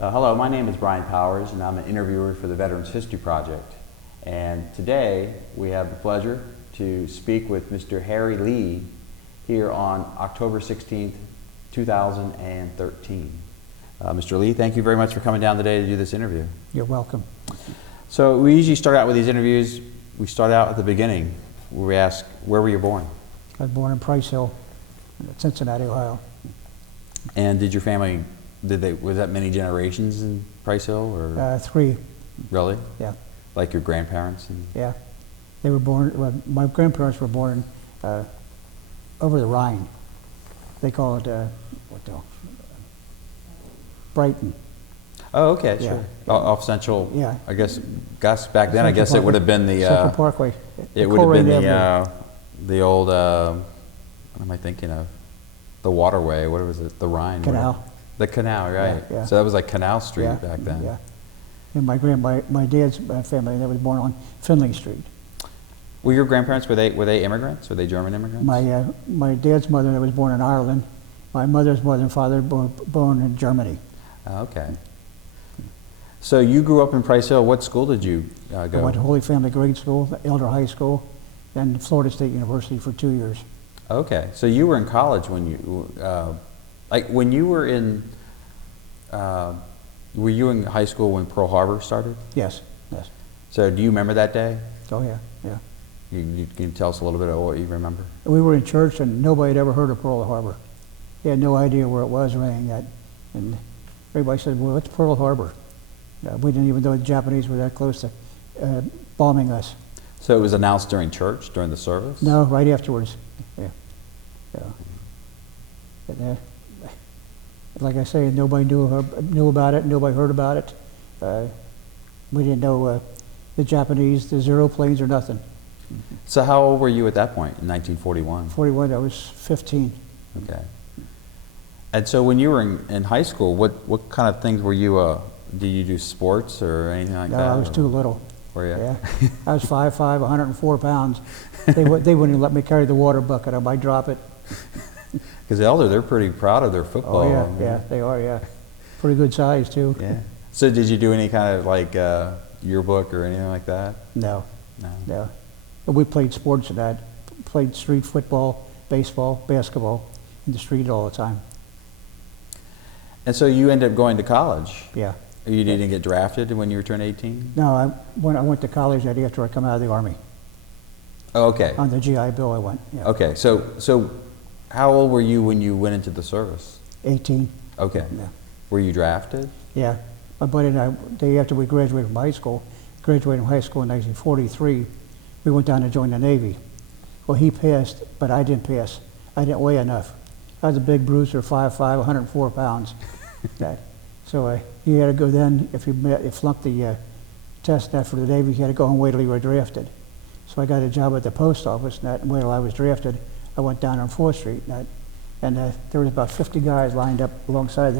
Hello, my name is Brian Powers, and I'm an interviewer for the Veterans History Project. And today we have the pleasure to speak with Mr. Harry Lee here on October 16th, 2013. Mr. Lee, thank you very much for coming down today to do this interview. You're welcome. So we usually start out with these interviews, we start out at the beginning, where we ask, where were you born? I was born in Price Hill, Cincinnati, Ohio. And did your family, was that many generations in Price Hill? Or? 3. Really? Yeah. Like your grandparents? Yeah. They were born, well, my grandparents were born over the Rhine. They call it, Brighton. Oh, okay, Yeah, sure. yeah. Off Central, Yeah. I guess, Gus, back then, I Central guess it Parkway. would have been the, Central Parkway. it would have been Avenue. the old, what am I thinking of? The waterway, what was it, the Rhine? Canal. The canal, right. Yeah. So that was like Canal Street Yeah, back then. Yeah. And my dad's family, they was born on Finley Street. Were your grandparents, were they immigrants? Were they German immigrants? My dad's mother was born in Ireland. My mother's mother and father were born in Germany. Okay. So you grew up in Price Hill. What school did you go? I went to Holy Family Grade School, Elder High School, and Florida State University for 2 years. Okay, so you were in college when you, like when you were in, were you in high school when Pearl Harbor started? Yes, yes. So do you remember that day? Oh yeah, yeah. You can tell us a little bit of what you remember? We were in church and nobody had ever heard of Pearl Harbor. They had no idea where it was or anything yet. And everybody said, well, it's Pearl Harbor. We didn't even know the Japanese were that close to bombing us. So it was announced during church, during the service? No, right afterwards. Yeah. Yeah. And, like I say, nobody knew about it, nobody heard about it. We didn't know the Japanese, the Zero planes or nothing. So how old were you at that point in 1941? 41, I was 15. Okay. And so when you were in high school, what kind of things were you, did you do sports or anything like that? No, I was too little. Were you? Yeah. I was 5'5", 104 pounds. They wouldn't let me carry the water bucket. I might drop it. Because the Elder, they're pretty proud of their football. Oh yeah, yeah, they are, yeah. Pretty good size too. Yeah. So did you do any kind of like yearbook or anything like that? No, No. no. But we played sports and that. Played street football, baseball, basketball in the street all the time. And so you ended up going to college. Yeah. You didn't get drafted when you turned 18? No, when I went to college that after I come out of the Army. Oh, okay. On the GI Bill I went, yeah. Okay, so how old were you when you went into the service? 18. Okay. Yeah. Were you drafted? Yeah. My buddy and I, the day after we graduated from high school in 1943, we went down to join the Navy. Well, he passed, but I didn't pass. I didn't weigh enough. I was a big bruiser, 5'5", 104 pounds. So he had to go then, if you flunked the test for the Navy, he had to go and wait till you were drafted. So I got a job at the post office, and while I was drafted, I went down on 4th Street, and there was about 50 guys lined up alongside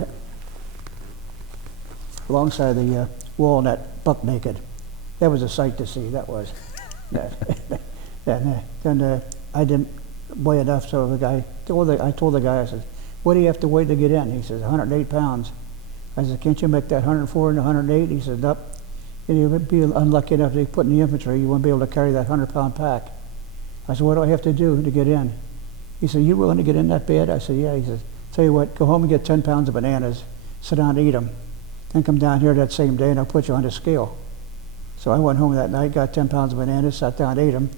the wall, and that buck naked. That was a sight to see, that was. Then I didn't weigh enough, so I told the guy, I said, what do you have to weigh to get in? He says, 108 pounds. I said, can't you make that 104 into 108? He said, nope. And you'll be unlucky enough to be put in the infantry, you won't be able to carry that 100-pound pack. I said, what do I have to do to get in? He said, you willing to get in that bad? I said, yeah. He said, tell you what, go home and get 10 pounds of bananas, sit down and eat them, then come down here that same day and I'll put you on the scale. So I went home that night, got 10 pounds of bananas, sat down and ate them,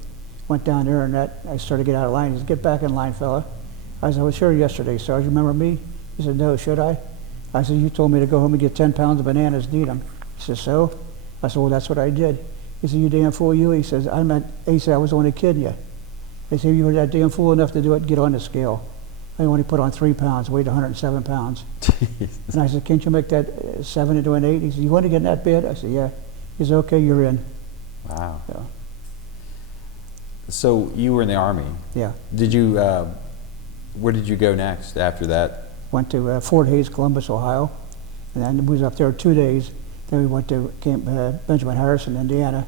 went down there and I started to get out of line. He said, get back in line, fella. I said, I was here yesterday, Sarge, remember me? He said, no, should I? I said, you told me to go home and get 10 pounds of bananas and eat them. He said, so? I said, well, that's what I did. He said, you damn fool, you? He says, he said, I was only kidding you. He said, you were that damn fool enough to do it, get on the scale. I only put on 3 pounds, weighed 107 pounds. And I said, can't you make that 7 into an 8? He said, you want to get in that bed? I said, yeah. He said, okay, you're in. Wow. So, so you were in the Army. yeah. Did you, where did you go next after that? Went to Fort Hays, Columbus, Ohio. And then we was up there 2 days. Then we went to Camp Benjamin Harrison, Indiana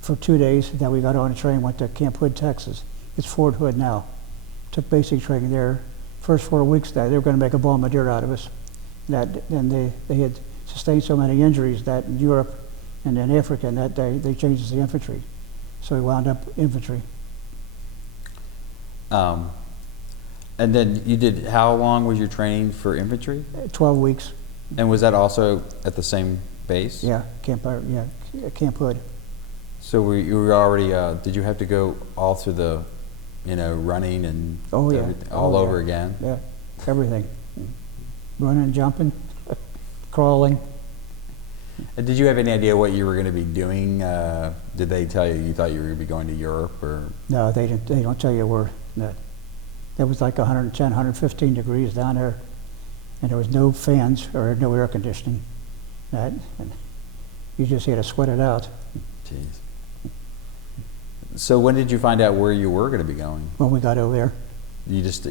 for 2 days. Then we got on a train, went to Camp Hood, Texas. It's Fort Hood now. Took basic training there. First 4 weeks that they were going to make a bombardier out of us. Then they had sustained so many injuries that in Europe and in Africa, and that they changed us to infantry. So we wound up infantry. And then you did, how long was your training for infantry? 12 weeks. And was that also at the same base? Yeah, Camp Hood. So you were already, did you have to go all through the, running and Oh, yeah. all over again? Yeah, everything. Running, jumping, crawling. And did you have any idea what you were going to be doing? Did they tell you thought you were going to be going to Europe or? No, they didn't. They don't tell you a word. No. It was like 110, 115 degrees down there, and there was no fans or no air conditioning. And you just had to sweat it out. Jeez. So when did you find out where you were going to be going? When we got over there. You just,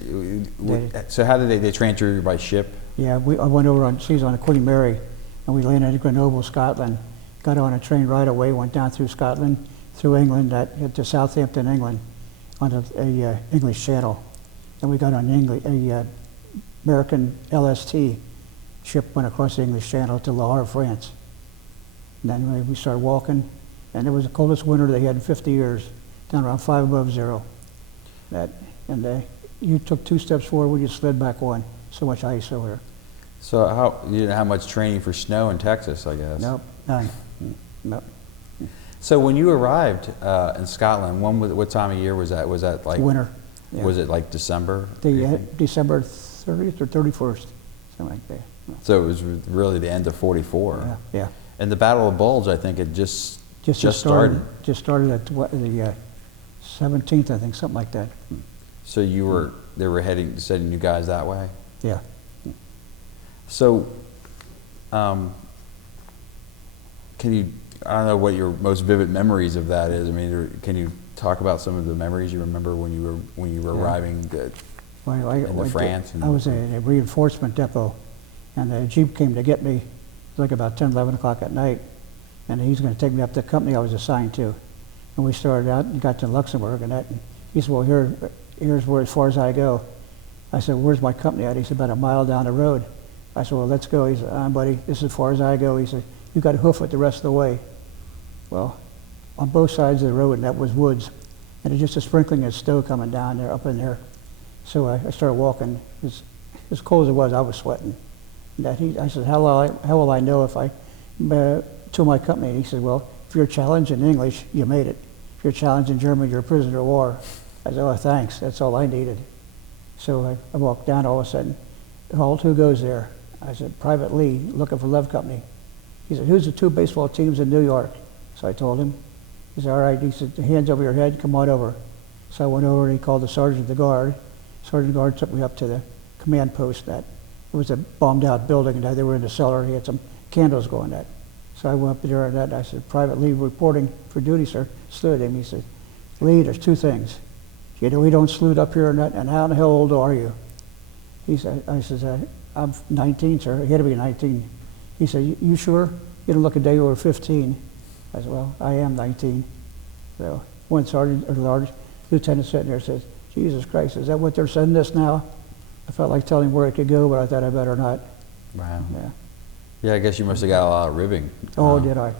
so how did they transfer you by ship? Yeah, I went over on, she was on the Queen Mary, and we landed at Grenoble, Scotland. Got on a train right away, went down through Scotland, through England, to Southampton, England, on a English channel. And we got on a American LST ship, went across the English Channel to Le Havre, France. And then we started walking, and it was the coldest winter they had in 50 years, down around 5 above zero. You took 2 steps forward, you slid back one. So much ice over there. So you didn't have much training for snow in Texas, I guess? Nope, none. Nope. So when you arrived in Scotland, what time of year was that? Was that like winter? Yeah. Was it like December? December 30th or 31st, something like that. So it was really the end of '44. Yeah, yeah. And the Battle of Bulge, I think it just started. Just started at the 17th, I think, something like that. So they were sending you guys that way? Yeah. So, can you, I don't know what your most vivid memories of that is. I mean, can you talk about some of the memories you remember when you were arriving in France? I was at a reinforcement depot, and the Jeep came to get me. It was like about 10, 11 o'clock at night, and he's going to take me up to the company I was assigned to. And we started out and got to Luxembourg, and he said, well, here's where as far as I go. I said, where's my company at? He said, about a mile down the road. I said, well, let's go. He said, buddy, this is as far as I go. He said, you got to hoof it the rest of the way. Well, on both sides of the road, and that was woods, and it's just a sprinkling of snow coming down there, up in there. So I started walking. As cold as it was, I was sweating. I said, how will I know if I, to my company? And he said, well, if you're challenged in English, you made it. If you're challenged in German, you're a prisoner of war. I said, oh, thanks, that's all I needed. So I walked down, all of a sudden, Halt, who goes there? I said, Private Lee, looking for Love Company. He said, who's the 2 baseball teams in New York? So I told him. He said, all right. He said, hands over your head, come on over. So I went over and he called the sergeant of the guard. Sergeant of the guard took me up to the command post. It was a bombed out building, and they were in the cellar. He had some candles going at. So I went up there and I said, Private Lee reporting for duty, sir. Stood him. He said, Lee, there's 2 things. We don't salute up here, and how the hell old are you? He said, I said, I'm 19, sir. He had to be 19. He said, you sure? You don't look a day over 15. I said, well, I am 19. So one sergeant or large lieutenant sitting there says, Jesus Christ, is that what they're sending us now? I felt like telling him where I could go, but I thought I better not. Wow. Yeah. Yeah, I guess you must have got a lot of ribbing. Oh, did I?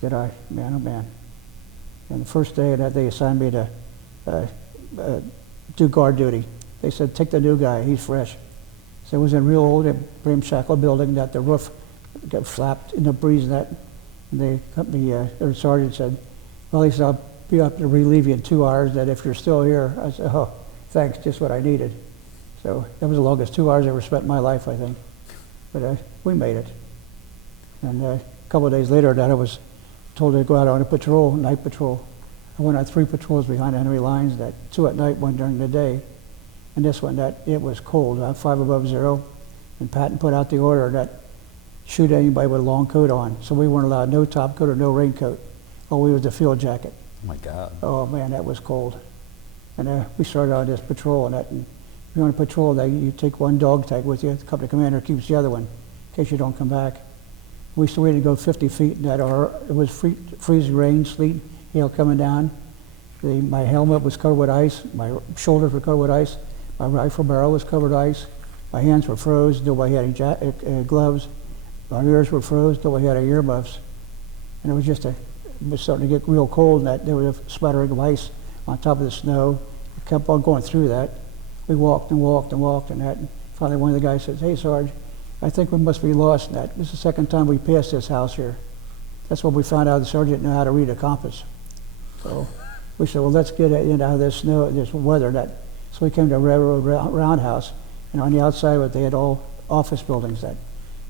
Did I? Man, oh man. And the first day that they assigned me to do guard duty. They said, take the new guy, he's fresh. So it was a real old ramshackle building that the roof got flapped in the breeze, and the company, their sergeant said, well, he said, I'll be up to relieve you in 2 hours, that if you're still here. I said, oh, thanks, just what I needed. So that was the longest 2 hours I ever spent in my life, I think. But we made it. And a couple of days later, that I was told to go out on a patrol, night patrol. I went on 3 patrols behind enemy lines, 2 at night, 1 during the day. And this one, it was cold, 5 above zero. And Patton put out the order that shoot anybody with a long coat on. So we weren't allowed no top coat or no raincoat. All we was a field jacket. Oh my God. Oh man, that was cold. And we started on this patrol, and you're on a patrol, you take 1 dog tag with you, the company commander keeps the other one in case you don't come back. We still waited to go 50 feet, and it was freezing rain, sleet, hail coming down. My helmet was covered with ice, my shoulders were covered with ice, my rifle barrel was covered with ice, my hands were froze, nobody had any gloves. Our ears were froze till we had our earmuffs. And it was it was starting to get real cold, and that there was a smattering of ice on top of the snow. We kept on going through that. We walked and walked and walked and that. And finally one of the guys says, "Hey, Sarge, I think we must be lost in that. This is the second time we passed this house here." That's when we found out the sergeant knew how to read a compass. So we said, well, let's get in out of this snow, this weather. So we came to a railroad roundhouse, and on the outside of it, they had all office buildings.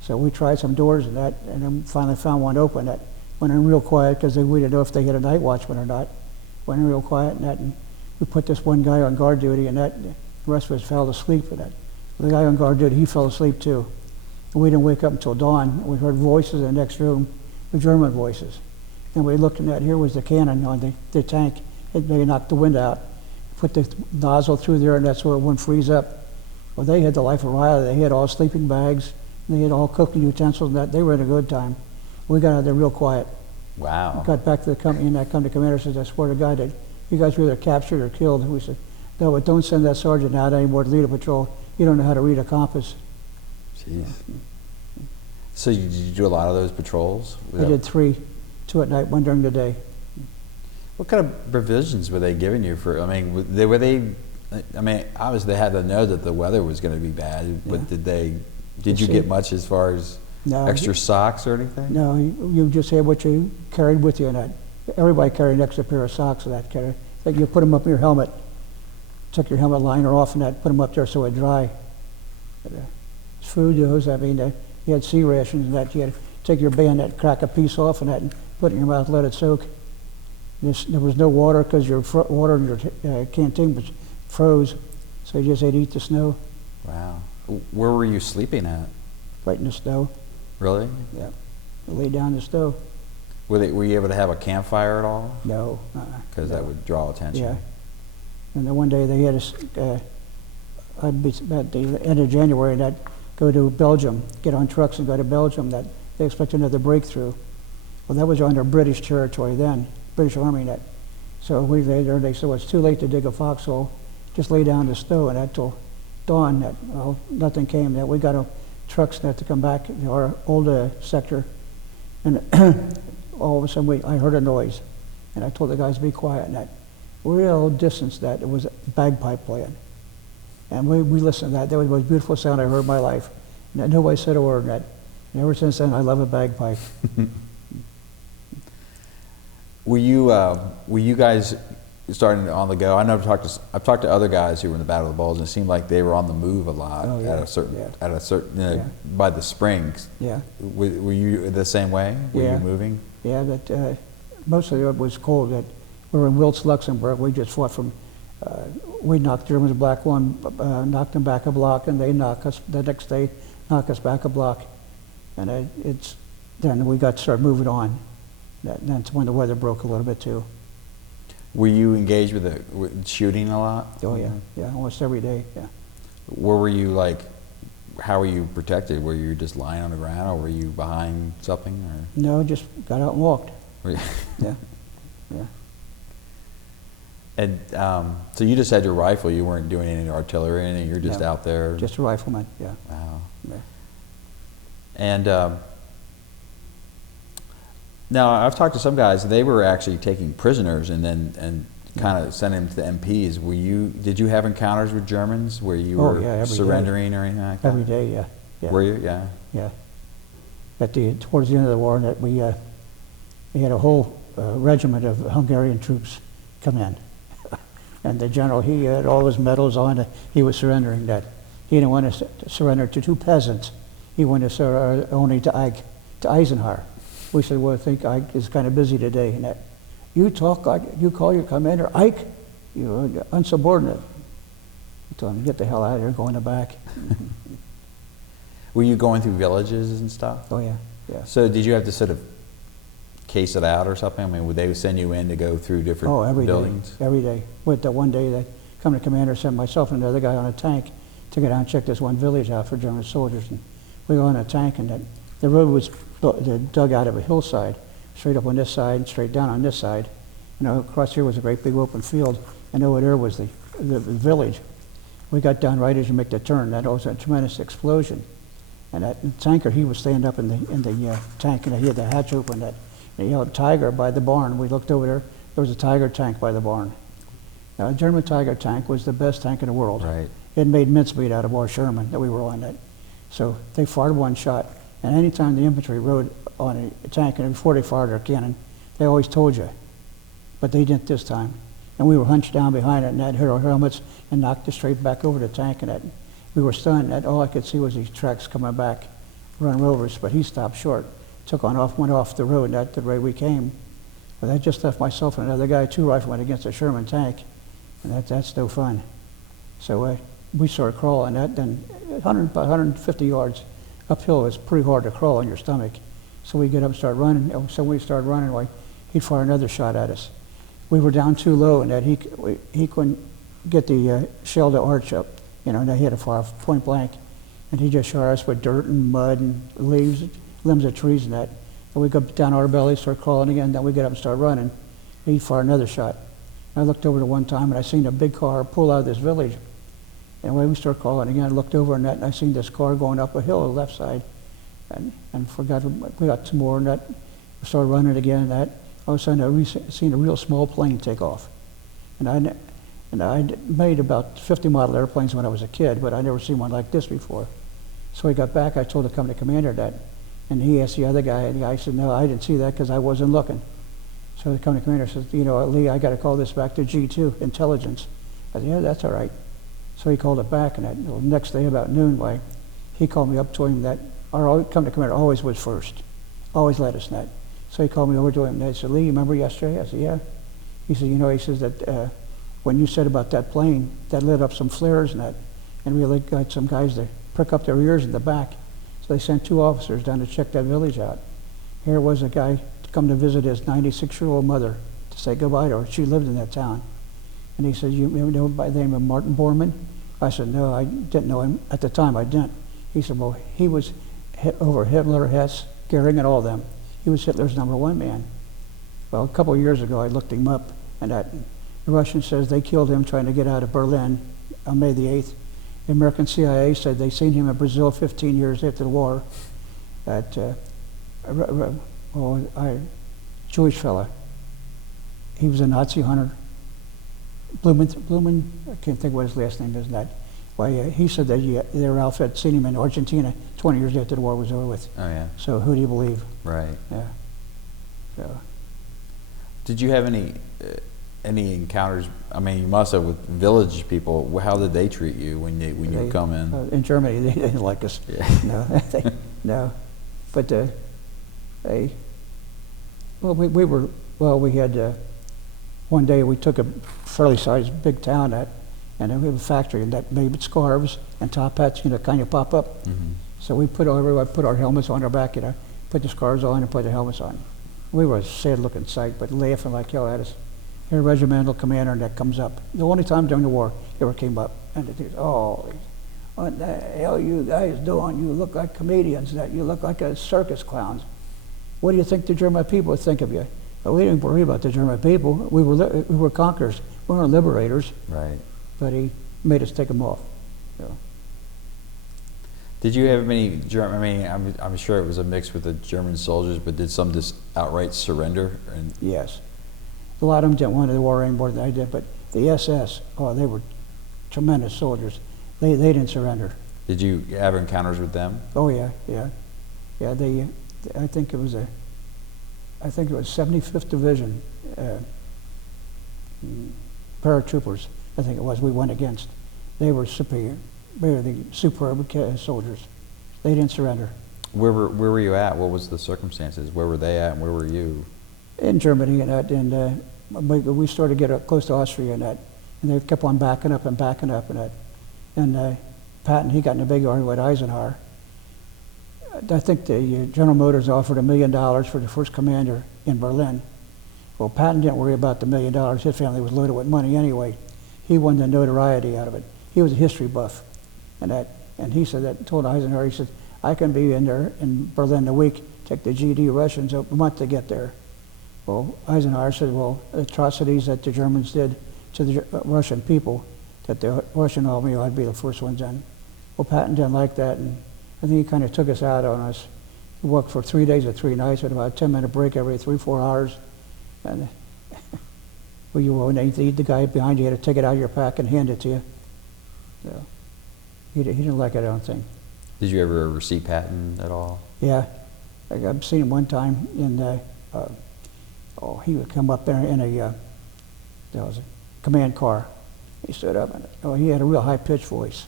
So we tried some doors and then finally found one open. That went in real quiet because we didn't know if they had a night watchman or not. Went in real quiet and we put this one guy on guard duty, and the rest of us fell asleep for that. The guy on guard duty, he fell asleep too. And we didn't wake up until dawn. We heard voices in the next room, the German voices. And we looked, and here was the cannon on the tank. They knocked the wind out, put the nozzle through there, and that's so it wouldn't freeze up. Well, they had the life of Riley. They had all sleeping bags, and they had all cooking utensils, and they were in a good time. We got out of there real quiet. Wow. We got back to the company, and I come to commander and says, I swear to God that you guys were either captured or killed. And we said, no, but don't send that sergeant out anymore to lead a patrol. You don't know how to read a compass. Jeez. So did you do a lot of those patrols? I did 3, 2 at night, 1 during the day. What kind of provisions were they giving you for, I mean, obviously they had to know that the weather was going to be bad, but did you get much as far as extra socks or anything? No, you just had what you carried with you, and that everybody carried an extra pair of socks of that kind. Like you put them up in your helmet, took your helmet liner off, and put them up there so it dry. But, food, those, I mean, you had sea rations and that. You had to take your bayonet, crack a piece off, and put it in your mouth, let it soak. There was no water because your water in your canteen was froze, so you just had to eat the snow. Wow. Where were you sleeping at? Right in the snow. Really? Yeah. Lay down in the snow. Were you able to have a campfire at all? No. Because that would draw attention. Yeah. And then one day they had us, I'd be at the end of January, and I'd go to Belgium, get on trucks and go to Belgium. That they expected another breakthrough. Well, that was under British territory then, British Army. So we lay there, and they said, well, it's too late to dig a foxhole. Just lay down in the snow, and till dawn, well, nothing came. We got trucks that to come back to our old sector, and all of a sudden I heard a noise, and I told the guys to be quiet. And that real distance, that it was a bagpipe playing, and we listened to that. That was the most beautiful sound I heard in my life. And nobody said a word. And ever since then, I love a bagpipe. Were you guys starting on the go? I know I've talked to other guys who were in the Battle of the Bulge, and it seemed like they were on the move a lot at a certain by the springs. Yeah. Were you the same way? Were you moving? Yeah, but mostly it was cold. That we were in Wiltz, Luxembourg. We just fought from. We knocked Germans back knocked them back a block, and they knocked us the next day, knock us back a block, and then we started moving on. That's when the weather broke a little bit too. Were you engaged with shooting a lot? Oh yeah, almost every day. Yeah. Where were you how were you protected? Were you just lying on the ground, or were you behind something? Or? No, just got out and walked. Yeah. Yeah. And so you just had your rifle. You weren't doing any artillery or anything. You're just out there. Just a rifleman. Yeah. Wow. Yeah. And now I've talked to some guys. They were actually taking prisoners and kind of sending them to the MPs. Did you have encounters with Germans where you were surrendering or anything like that? Every day, yeah. Were you? Yeah. Yeah. Towards the end of the war, we had a whole regiment of Hungarian troops come in. And the general, he had all his medals on. He was surrendering that. He didn't want to surrender to 2 peasants. He wanted to surrender only to Eisenhower. We said, well, I think Ike is kind of busy today. And you talk like you call your commander Ike, you're unsubordinate. I told him, get the hell out of here, go in the back. Were you going through villages and stuff? Oh yeah. So did you have to sort of case it out or something? I mean, would they send you in to go through different buildings? Every day. With the one day that come to commander sent myself and another guy on a tank to go down and check this one village out for German soldiers. And we go on a tank, and the road was dug out of a hillside, straight up on this side and straight down on this side. Across here was a great big open field, and over there was the village. We got down right as you make the turn. That was a tremendous explosion. And that tanker, he was standing up in the tank, and he had the hatch open. That and he yelled "Tiger" by the barn. We looked over there. There was a Tiger tank by the barn. Now, a German Tiger tank was the best tank in the world. Right. It made mincemeat out of our Sherman that we were on. That, so they fired one shot. And anytime the infantry rode on a tank, and before they fired their cannon, they always told you. But they didn't this time. And we were hunched down behind it, and that hit our helmets and knocked us straight back over the tank. And that we were stunned. That all I could see was these trucks coming back, running over us. But he stopped short, went off the road. That's the way we came. But that just left myself and another guy, 2 riflemen against a Sherman tank, and that's no fun. So we started crawling. That then about 150 yards uphill is pretty hard to crawl on your stomach. So we get up and start running. So we started running, like he'd fire another shot at us. We were down too low, and that he couldn't get the shell to arch up. You know, and he had to fire point blank, and he just shot us with dirt and mud and leaves, limbs of trees and that. And we got down our belly, start crawling again. Then we get up and start running. He'd fire another shot. I looked over to one time, and I seen a big car pull out of this village. And when we started crawling again, I looked over and I seen this car going up a hill on the left side, and forgot we got some more, and that we started running again. And that all of a sudden I seen a real small plane take off, and I made about 50 model airplanes when I was a kid, but I never seen one like this before. So we got back. I told the company commander that, and he asked the other guy, and the guy said, "No, I didn't see that because I wasn't looking." So the company commander says, "You know, Lee, I got to call this back to G2 intelligence." I said, "Yeah, that's all right." So he called it back, and the next day about noon, he called me up to him that our company commander always was first, always let us know. So he called me over to him, and he said, "Lee, you remember yesterday?" I said, "Yeah." He said, "You know," he says that when you said about that plane, that lit up some flares and really got some guys to prick up their ears in the back. So they sent 2 officers down to check that village out. Here was a guy to come to visit his 96-year-old mother to say goodbye to her. She lived in that town. And he said, "You know by the name of Martin Bormann?" I said, "No, I didn't know him. At the time, I didn't." He said, "Well, he was over Hitler, Hess, Goering, and all of them. He was Hitler's #1 man." Well, a couple of years ago, I looked him up, and the Russian says they killed him trying to get out of Berlin on May the 8th. The American CIA said they seen him in Brazil 15 years after the war. Jewish fella. He was a Nazi hunter. Blumen, I can't think what his last name is. He said that their outfit seen him in Argentina 20 years after the war was over with. Oh yeah. So who do you believe? Right. Yeah. So. Did you have any encounters? I mean, you must have with village people. How did they treat you when you come in? In Germany, they didn't like us. Yeah. No, no. But we had one day we took a fairly sized big town and we have a factory that made scarves and top hats, kind of pop up. Mm-hmm. So we put our helmets on our back, put the scarves on and put the helmets on. We were a sad-looking sight, but laughing like hell at us. Here, a regimental commander that comes up. The only time during the war he ever came up, and it is, "Oh, what the hell you guys doing? You look like comedians. You look like a circus clowns. What do you think the German people would think of you?" But we didn't worry about the German people. We were conquerors. We weren't liberators. Right. But he made us take them off. So. Did you have many German? I mean, I'm sure it was a mix with the German soldiers, but did some just outright surrender? Yes. A lot of them didn't want the war any more than I did, but the SS, they were tremendous soldiers. They didn't surrender. Did you have encounters with them? Oh yeah. I think it was 75th Division paratroopers. I think it was we went against. They were superior. They were the superb soldiers. They didn't surrender. Where were you at? What was the circumstances? Where were they at, and where were you? In Germany, and we started to get close to Austria, and they kept on backing up, and Patton, he got in a big argument with Eisenhower. I think the General Motors offered $1 million for the first commander in Berlin. Well, Patton didn't worry about the $1 million. His family was loaded with money anyway. He wanted the notoriety out of it. He was a history buff, and he said that, told Eisenhower, he said, "I can be in there in Berlin a week, take the GD Russians a month to get there." Well, Eisenhower said, "Well, atrocities that the Germans did to the Russian people, that the Russian army ought to be the first ones in." Well, Patton didn't like that, and I think he kind of took us out on us. He worked for 3 days or 3 nights with about a 10-minute break every 3-4 hours. And when they eat, the guy behind you had to take it out of your pack and hand it to you. So he didn't like it, I don't think. Did you ever see Patton at all? Yeah, I've seen him one time in. He would come up there in a there was a command car. He stood up and he had a real high-pitched voice.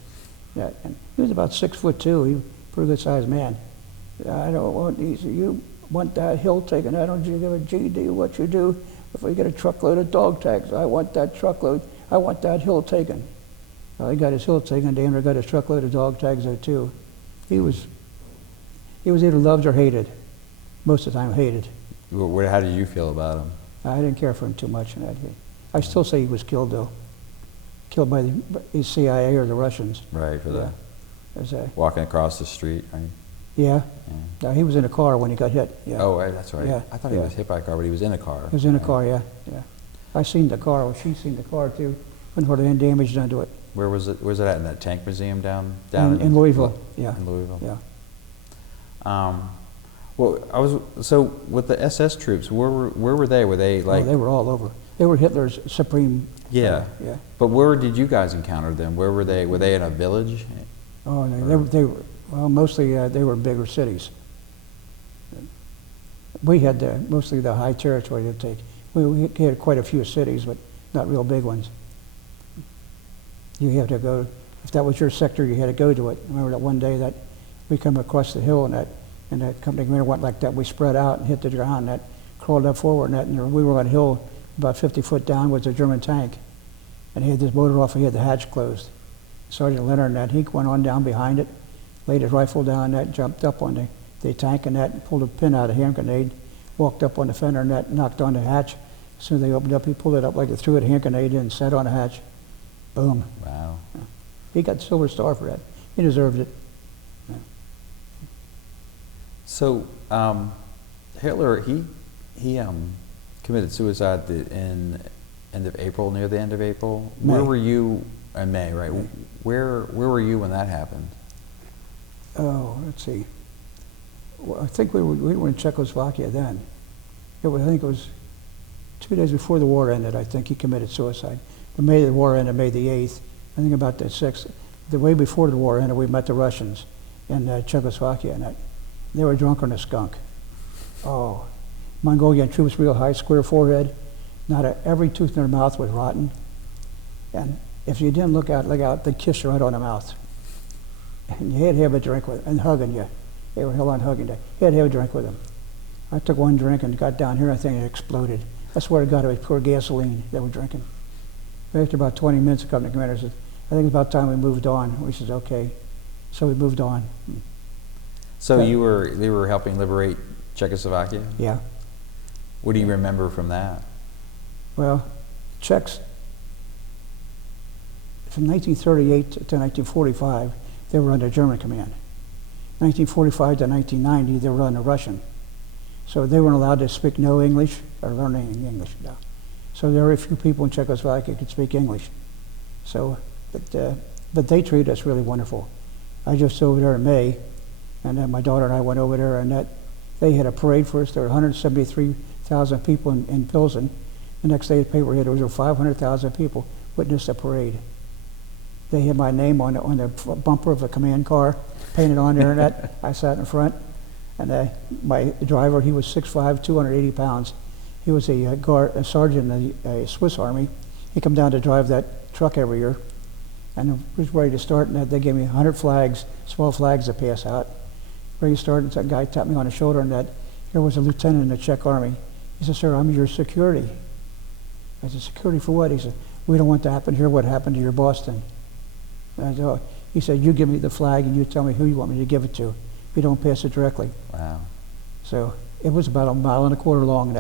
Yeah, and he was about 6'2". He was a pretty good-sized man. I don't want these. You want that hill taken? I don't give a GD what you do if we get a truckload of dog tags. I want that truckload. I want that hill taken. Well, he got his hill taken. Daimler got his truckload of dog tags there too. He was either loved or hated. Most of the time, hated. How did you feel about him? I didn't care for him too much. I still say he was killed though. Killed by the CIA or the Russians. Right, for Yeah. walking across the street, right? Yeah. Yeah. He was in a car when he got hit. Yeah. Oh, right, that's right. Yeah, I thought he yeah. was hit by a car, but he was in a car. He was in a right? car, yeah. I seen the car. Well, she's seen the car too. Couldn't hardly any damage done to it. Where was it? Where's it at? In that tank museum down In Louisville. Yeah. In Louisville. Yeah. Well, so with the SS troops, where were they? Were they like? Oh, they were all over. They were Hitler's supreme. Yeah. Yeah. But where did you guys encounter them? Where were they? Were they in a village? Oh, they were. Well, mostly they were in bigger cities. We had mostly the high territory to take. We had quite a few cities, but not real big ones. You have to go, if that was your sector, you had to go to it. I remember that one day that we come across the hill and that company commander went like that. We spread out and hit the ground. That crawled up forward, and we were on a hill about 50 foot down was a German tank, and he had this motor off. And he had the hatch closed. Sergeant Leonard and that he went on down behind it, laid his rifle down, and jumped up on the tank and that pulled a pin out of a hand grenade, walked up on the fender and that knocked on the hatch. As soon as they opened up, he pulled it up like they threw it a hand grenade in and sat on the hatch. Boom. Wow. He got the Silver Star for that. He deserved it. Yeah. So Hitler, he committed suicide in end of April, near the end of April. May. Where were you in May? Right. May. Where were you when that happened? Oh, let's see. Well, I think we were in Czechoslovakia then. I think it was 2 days before the war ended. I think he committed suicide. The war ended May the 8th. I think about the 6th. The way before the war ended, we met the Russians in Czechoslovakia, and they were drunk on a skunk. Oh, Mongolian troops, real high, square forehead. Every tooth in their mouth was rotten. And if you didn't look out, they'd kiss you right on the mouth. And you had to have a drink with them, and hugging you. They were hell on hugging you. You had to have a drink with them. I took one drink and got down here, I think it exploded. I swear to God, it was pure gasoline they were drinking. After about 20 minutes, the company commander said, I think it's about time we moved on. We said, okay. So we moved on. So they were helping liberate Czechoslovakia? Yeah. What do you remember from that? Well, Czechs, from 1938 to 1945, they were under German command. 1945 to 1990, they were under Russian. So they weren't allowed to speak no English or learn any English. No. So there were a few people in Czechoslovakia who could speak English. So, but they treated us really wonderful. I just over there in May, and then my daughter and I went over there, and they had a parade for us. There were 173,000 people in Pilsen. The next day, the paper had over 500,000 people witnessed the parade. They had my name on the bumper of a command car, painted on there, and that I sat in front. And my driver, he was 6'5", 280 pounds. He was a sergeant in the Swiss Army. He come down to drive that truck every year, and was ready to start. And they gave me 100 flags, small flags to pass out. Ready to start, and that guy tapped me on the shoulder, and that here was a lieutenant in the Czech Army. He said, "Sir, I'm your security." I said, "Security for what?" He said, "We don't want to happen here. What happened to your Boston?" And I said, "Oh." He said, "You give me the flag, and you tell me who you want me to give it to. If you don't pass it directly." Wow. So it was about 1.25 miles long,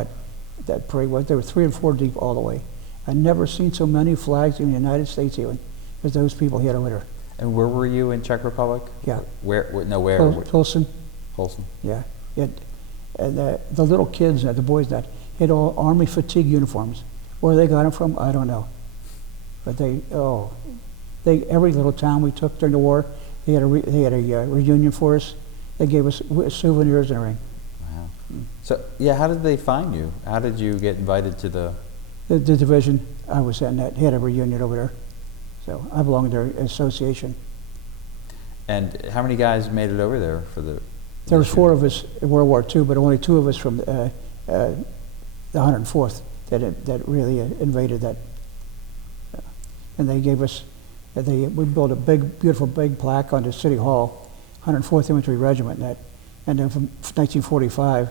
that parade was. There were 3 and 4 deep all the way. I'd never seen so many flags in the United States even as those people had over there. And where were you in Czech Republic? Yeah. Where? Pilsen. Pilsen. Yeah. And the little kids, the boys, had all Army fatigue uniforms. Where they got them from, I don't know. But every little town we took during the war, He had a reunion for us. They gave us souvenirs and everything. Wow. So, yeah, how did they find you? How did you get invited to the... The division I was in, that had a reunion over there. So I belong to their association. And how many guys made it over there for the... There was 4 of us in World War II, but only 2 of us from the 104th that really invaded that. And they gave us, we built a big, beautiful big plaque on the City Hall, 104th Infantry Regiment, and then from 1945,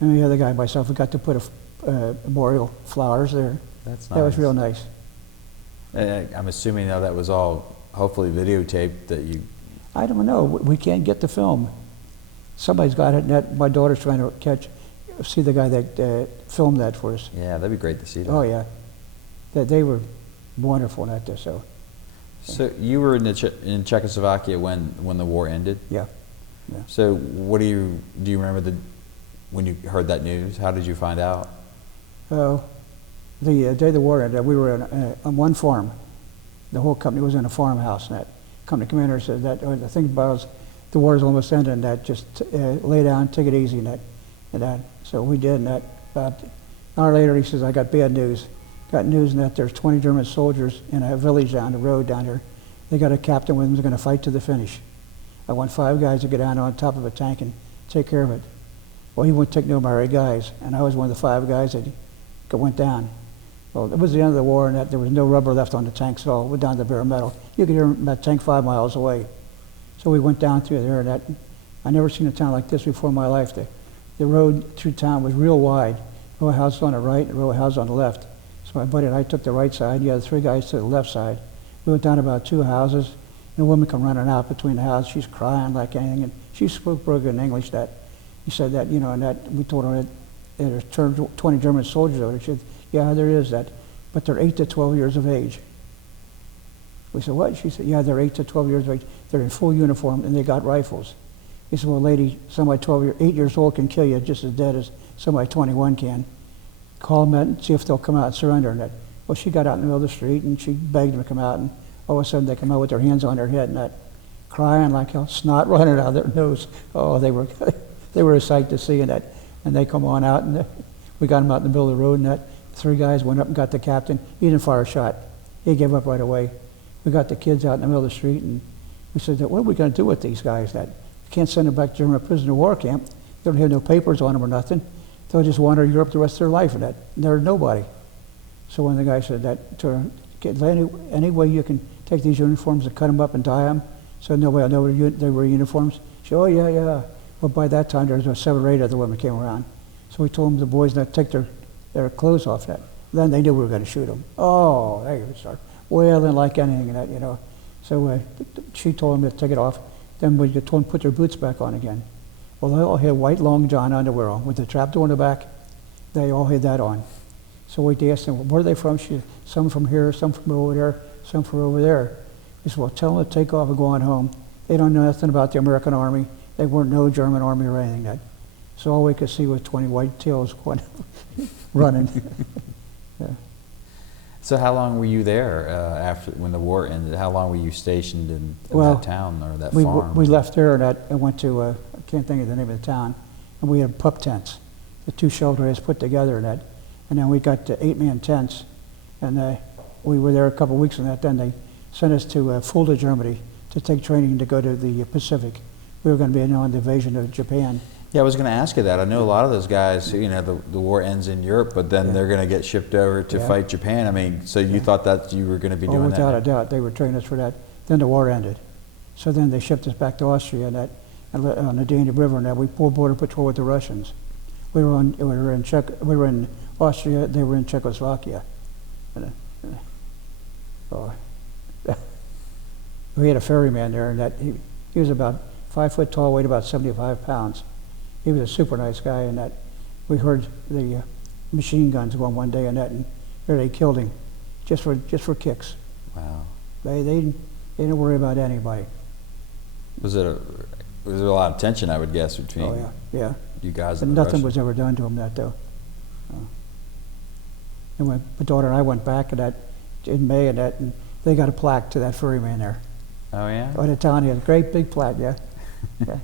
and the other guy and myself, we got to put a memorial flowers there. That's nice. That was real nice. I'm assuming now that was all hopefully videotaped that you... I don't know. We can't get the film. Somebody's got it, and my daughter's trying to see the guy that filmed that for us. Yeah, that'd be great to see that. Oh yeah, they were wonderful at this. So you were in Czechoslovakia when the war ended? Yeah. Yeah. So what do you remember when you heard that news? How did you find out? Oh, the day the war ended, we were on one farm. The whole company was in a farmhouse, and that company commander said that the thing about the war is almost ended, and that just lay down, take it easy, and that. So we did, and that. About an hour later, he says, I got bad news. Got news that there's 20 German soldiers in a village down the road down here. They got a captain with them who's going to fight to the finish. I want 5 guys to get down on top of a tank and take care of it. Well, he wouldn't take no more guys, and I was one of the 5 guys that went down. Well, it was the end of the war, and that there was no rubber left on the tanks at all. We're down to bare metal. You could hear that tank 5 miles away. So we went down through there, and I never seen a town like this before in my life. The road through town was real wide. Row of houses on the right and row of houses on the left. So my buddy and I took the right side, the other 3 guys to the left side. We went down about 2 houses, and a woman come running out between the houses. She's crying like anything, and she spoke broken English. That he said that, and that we told her that there's 20 German soldiers over there. She said, yeah, there is that, but they're 8 to 12 years of age. We said, what? She said, yeah, they're 8 to 12 years of age. They're in full uniform, and they got rifles. He said, well, lady, somebody 8 years old can kill you just as dead as somebody 21 can. Call them out and see if they'll come out and surrender. And that. Well, she got out in the middle of the street, and she begged them to come out, and all of a sudden they come out with their hands on their head and that, crying like hell, snot running out of their nose. Oh, they were a sight to see, and they come on out, and we got them out in the middle of the road, and that 3 guys went up and got the captain. He didn't fire a shot. He gave up right away. We got the kids out in the middle of the street, and we said, what are we going to do with these guys? That we can't send them back to German prisoner of war camp. They don't have no papers on them or nothing. They'll just wander Europe the rest of their life, and they're nobody. So when the guy said that, to get any way you can take these uniforms and cut them up and dye them, so nobody will know they were uniforms. She said, oh yeah, yeah. Well, by that time there was 7 or 8 other women came around. So we told them the boys not to take their clothes off. That. Then they knew we were going to shoot them. Oh, they would start wailing like anything, and that. So she told them to take it off. Then we told them to put their boots back on again. Well, they all had white long john underwear on with the trapdoor in the back. They all had that on. So we asked them, well, where are they from? She said, some from here, some from over there, some from over there. We said, well, tell them to take off and go on home. They don't know nothing about the American Army. They weren't no German Army or anything. That. So all we could see was 20 white tails going running. Yeah. So how long were you there after when the war ended? How long were you stationed in that town or that farm? We left there and went to, I can't think of the name of the town, and we had pup tents. The 2 shelters put together and then we got to 8-man tents, and we were there a couple of weeks and then they sent us to Fulda, Germany to take training to go to the Pacific. We were going to be on the invasion of Japan. Yeah, I was going to ask you that. I know a lot of those guys, the war ends in Europe, but then they're going to get shipped over to fight Japan. I mean, so you thought that you were going to be doing that? Without a doubt. They were training us for that. Then the war ended. So then they shipped us back to Austria and on the Danube River, and we pulled border patrol with the Russians. We were in Austria, they were in Czechoslovakia. We had a ferryman there, and he was about 5 foot tall, weighed about 75 pounds. He was a super nice guy, and we heard the machine guns going one day, and there they killed him, just for kicks. Wow. They didn't worry about anybody. Was there a lot of tension, I would guess, between yeah. you guys but and the nothing Russians? was ever done to him though. And my daughter and I went back in May, and they got a plaque to that ferryman there. Oh, yeah? Or the town here, great big flat, yeah. Yeah.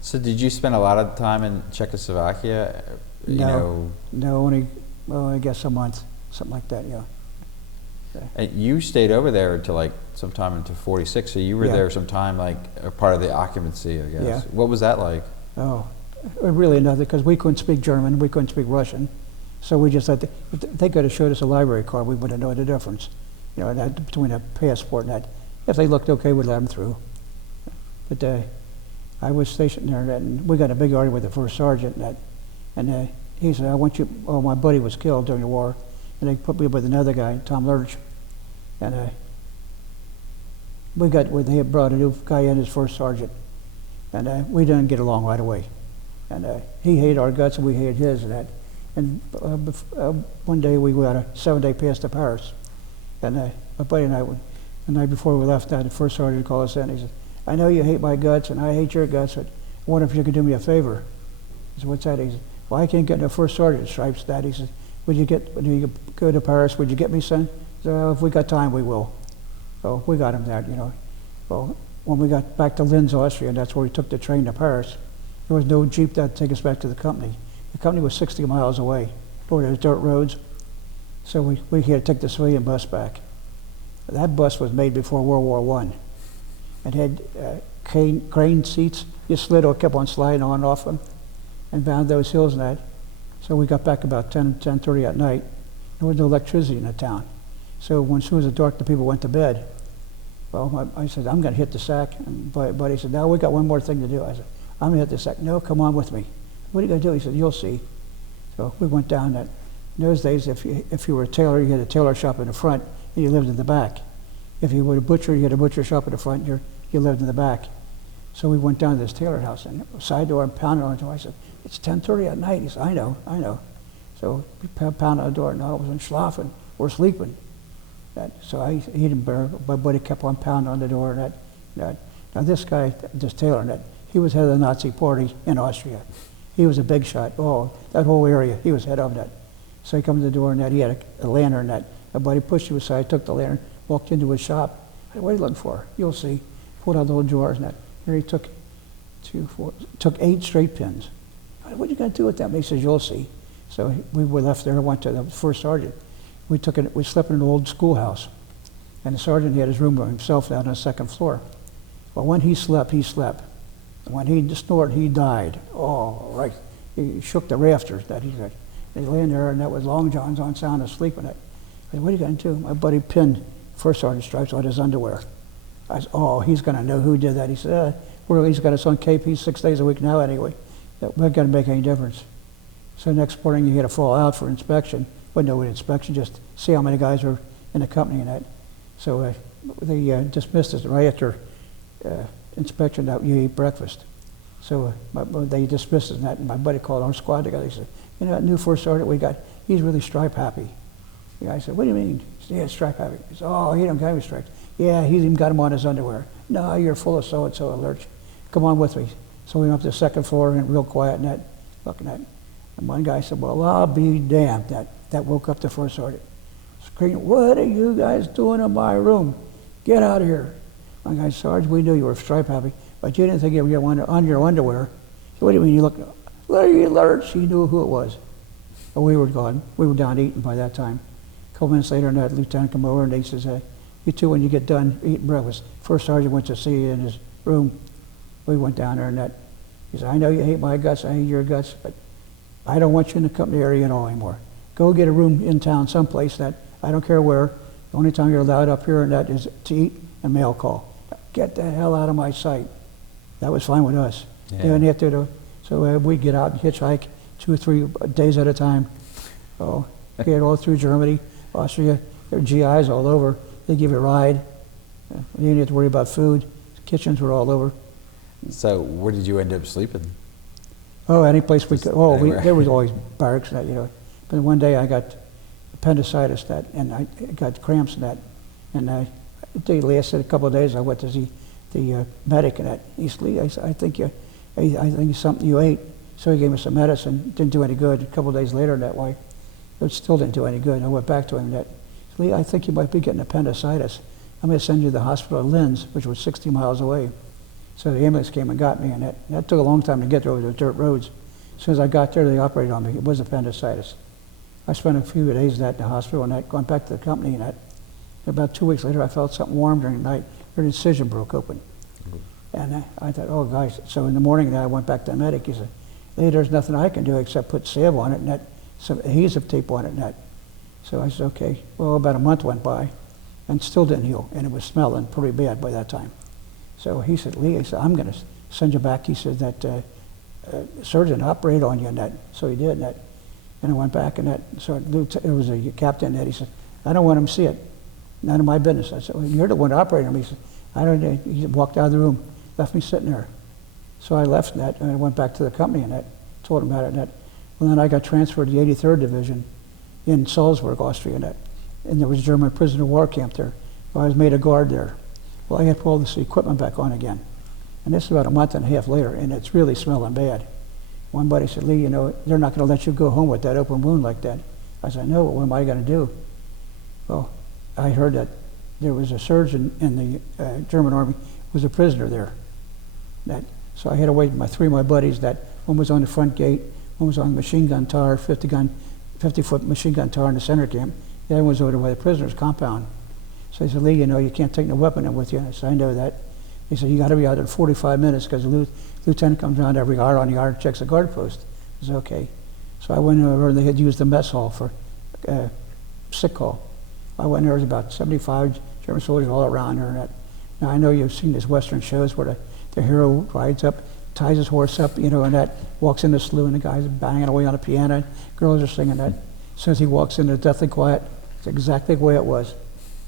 So did you spend a lot of time in Czechoslovakia? You know, No, only, well, I guess a month, something like that, yeah. and you stayed over there until like sometime into 46, so you were Yeah. there sometime like a part of the occupancy, I guess. Yeah. What was that like? Oh, really nothing, because we couldn't speak German, we couldn't speak Russian. So we just had to, if they could have showed us a library card, we would have known the difference. You know, that between a passport and that. If they looked okay, we'd let them through. But I was stationed there, and we got a big argument with the first sergeant, and he said, I want you, oh, my buddy was killed during the war, and they put me with another guy, Tom Lurch, and they had brought a new guy in as first sergeant, and we didn't get along right away. And he hated our guts, and we hated his, and that. And one day we got a 7-day pass to Paris, and my buddy and I, the night before we left, the first sergeant called us in. He said, I know you hate my guts, and I hate your guts, but I wonder if you could do me a favor. I said, what's that? He said, well, I can't get no first sergeant stripes, Dad. He said, when you go to Paris, would you get me some? I said, well, if we got time, we will. So we got him that, you know. Well, when we got back to Linz, Austria, and that's where we took the train to Paris, there was no Jeep that would take us back to the company. The company was 60 miles away, over those dirt roads. So we had to take the civilian bus back. That bus was made before World War I. It had crane seats. You slid or kept on sliding on and off them and bound those hills and that. So we got back about 10:30 at night. There was no electricity in the town. So as soon as it was dark, the people went to bed. Well, I said, I'm going to hit the sack. And Buddy said, no, we got one more thing to do. I said, I'm going to hit the sack. No, come on with me. What are you going to do? He said, you'll see. So we went down that. In those days, if you were a tailor, you had a tailor shop in the front, and you lived in the back. If you were a butcher, you had a butcher shop in the front, and you lived in the back. So we went down to this tailor house, and side door and pounded on the door. I said, it's 10:30 at night. He said, I know. So we pounded on the door. No, it wasn't schlafen. We're sleeping. So he didn't bear. My buddy kept on pounding on the door. And that. Now this guy, this tailor, he was head of the Nazi party in Austria. He was a big shot. Oh, that whole area, he was head of that. So he comes to the door, and he had a lantern. My buddy pushed him aside, took the lantern, walked into his shop. I said, what are you looking for? You'll see. Pulled out the little drawers and that. Here he took 8 straight pins. I said, what are you going to do with them? He says, you'll see. So we left there, went to the first sergeant. We slept in an old schoolhouse. And the sergeant had his room by himself down on the second floor. But when he slept, he slept. And when he snored, he died. Oh, right. He shook the rafters. That he said. He lay in there, and that was Long John's on sound asleep. And I said, what are you going to do? My buddy pinned first sergeant stripes on his underwear. I said, oh, he's going to know who did that. He said, well, he's got us on KP 6 days a week now anyway. That wasn't going to make any difference. So next morning, you had to fall out for inspection. Wasn't no inspection, just see how many guys were in the company and that. So they dismissed us right after inspection that you ate breakfast. So they dismissed us and that. And my buddy called our squad together. He said, you know, that new first sergeant we got, he's really stripe happy. The guy said, what do you mean? He said, yeah, stripe happy. He said, oh, he don't got any stripes. Yeah, he's even got him on his underwear. No, you're full of so-and-so alerts. Come on with me. So we went up to the second floor and real quiet and that, looking at it. And one guy said, well, I'll be damned. That woke up the first sergeant. Screaming, what are you guys doing in my room? Get out of here. One guy, Sarge, we knew you were stripe happy, but you didn't think you were on your underwear. So what do you mean you look? Larry alerts. He knew who it was. But we were gone. We were down eating by that time. A couple minutes later, that lieutenant came over and he says, you two, when you get done eating breakfast, first sergeant went to see you in his room. We went down there and that. He said, I know you hate my guts, I hate your guts, but I don't want you in the company area at all anymore. Go get a room in town someplace that, I don't care where, the only time you're allowed up here and that is to eat and mail call. Get the hell out of my sight. That was fine with us. Yeah. So we'd get out and hitchhike 2 or 3 days at a time. Oh, get all through Germany, Austria, there were GIs all over. They give you a ride. You didn't have to worry about food. The kitchens were all over. So where did you end up sleeping? Oh, any place we could. Oh, there was always barracks and that, you know. But one day I got appendicitis and I got cramps and that. And they lasted a couple of days. I went to see the medic and that. He said, Lee, I think it's something you ate. So he gave me some medicine. Didn't do any good. A couple of days later that way, it still didn't do any good. I went back to him and that. Lee, I think you might be getting appendicitis. I'm going to send you to the hospital in Linz, which was 60 miles away. So the ambulance came and got me, and that took a long time to get there over the dirt roads. As soon as I got there, they operated on me. It was appendicitis. I spent a few days in the hospital, and going back to the company, and about 2 weeks later, I felt something warm during the night. Her incision broke open. And I thought, oh gosh. So in the morning, I went back to the medic. He said, hey, there's nothing I can do except put salve on it and some adhesive tape on it and that. So I said, okay. Well, about a month went by and still didn't heal. And it was smelling pretty bad by that time. So he said, Lee, he said, I'm going to send you back. He said that surgeon operated on you and that. So he did and that. And I went back and that. So it was a captain that he said, I don't want him to see it. None of my business. I said, well, you're the one operating on me. He said, I don't know. He walked out of the room, left me sitting there. So I left that, and I went back to the company and told him about it and that. Well, then I got transferred to the 83rd Division in Salzburg, Austria, and there was a German prisoner of war camp there. Well, I was made a guard there. Well, I had to put all this equipment back on again. And this is about a month and a half later, and it's really smelling bad. One buddy said, Lee, you know, they're not going to let you go home with that open wound like that. I said, no, what am I going to do? Well, I heard that there was a surgeon in the German army was a prisoner there. So I had to wait with three of my buddies. One was on the front gate, one was on the machine gun tower, 50-foot machine gun tower in the center camp. The other one was over by the prisoners' compound. So he said, Lee, you know, you can't take no weapon in with you. I said, I know that. He said, you got to be out there in 45 minutes because the lieutenant comes around every hour on the yard and checks the guard post. I said, okay. So I went over and they had used the mess hall for sick call. I went there, there was about 75 German soldiers all around her. Now I know you've seen these Western shows where the hero rides up, ties his horse up, you know, and walks in the slough and the guy's banging away on the piano, and girls are singing that. As soon as he walks in, it's deathly quiet. It's exactly the way it was.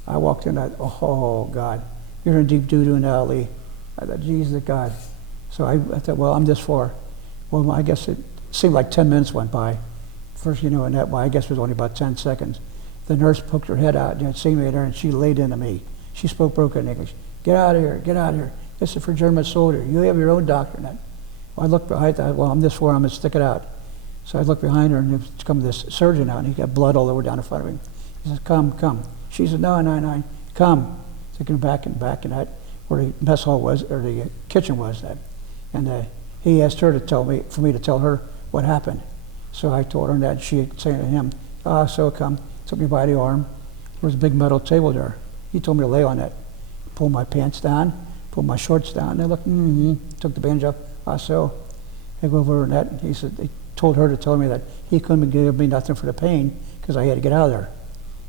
I walked in, oh God, you're in deep doo-doo now, Lee. I thought, Jesus God. So I thought, well, I'm this far. Well, I guess it seemed like 10 minutes went by. First, you know, and well, I guess it was only about 10 seconds. The nurse poked her head out and had seen me there, and she laid into me. She spoke broken English. Get out of here, get out of here. This is for German soldier. You have your own doctor. Well, I looked behind, I thought, well, I'm this far, I'm going to stick it out. So I looked behind her, and there come this surgeon out, and he got blood all over down in front of him. He said, come, come. She said, no, come. Taking her back and where the mess hall was, or the kitchen was. And he asked her to tell me, for me to tell her what happened. So I told her that, and she said to him, so come. Took me by the arm. There was a big metal table there. He told me to lay on it. Pull my pants down, pull my shorts down. And I looked, took the bandage off. So I go over and he said, he told her to tell me that he couldn't give me nothing for the pain because I had to get out of there.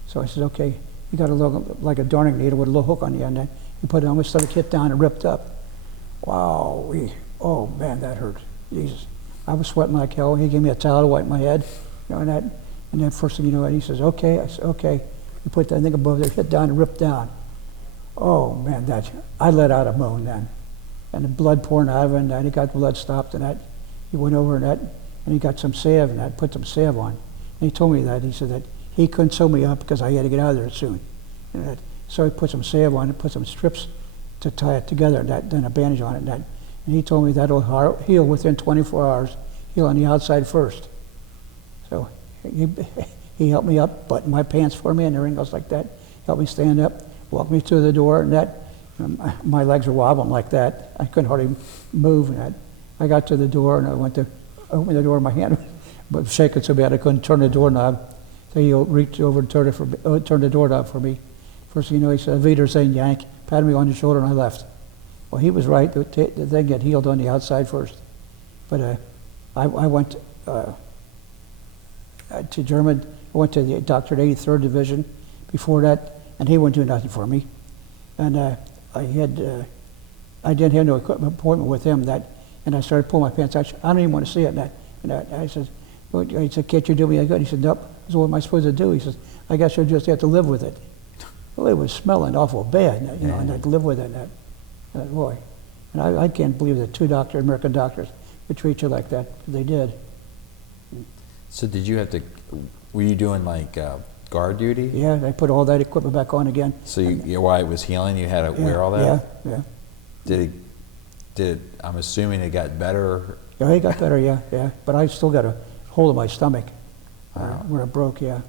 So I said, okay, you got a little, like a darning needle with a little hook on the end. He put it on, we set the kit down and ripped up. Wow, oh man, that hurt. Jesus. I was sweating like hell. He gave me a towel to wipe my head, you know, and then first thing you know, he says, okay. I said, okay. He put that thing above there, hit down and ripped down. Oh man, I let out a moan then. And the blood pouring out of it, and he got the blood stopped and he went over and he got some salve and put some salve on. And he told me that, he said that he couldn't sew me up because I had to get out of there soon. So he put some salve on it, put some strips to tie it together, and then a bandage on it. And he told me that'll heal within 24 hours, heal on the outside first. So he helped me up, buttoned my pants for me and everything else like that, helped me stand up, walked me to the door, and my legs were wobbling like that. I couldn't hardly move. And I got to the door, and I went to open the door, my hand was shaking so bad I couldn't turn the doorknob. So he reached over and turned the door knob for me. First thing you know, he said, Wiedersehen, Yank, patted me on the shoulder, and I left. Well, he was right. The thing got healed on the outside first. But I went to German. I went to the doctor at 83rd Division before that, and he wouldn't do nothing for me. And I didn't have no appointment with him. And I started pulling my pants out. I don't even want to see it. And I said, well, he said, can't you do me a good? He said, nope. I said, what am I supposed to do? He says, I guess you'll just have to live with it. Well, it was smelling awful bad, you know, and I'd live with it. And boy, and I can't believe that two American doctors would treat you like that. They did. So did you have to, were you doing like guard duty? Yeah, I put all that equipment back on again. So while it was healing, you had to wear all that? Yeah. I'm assuming it got better? Yeah, it got better, yeah. But I still got a hold of my stomach where it broke, yeah.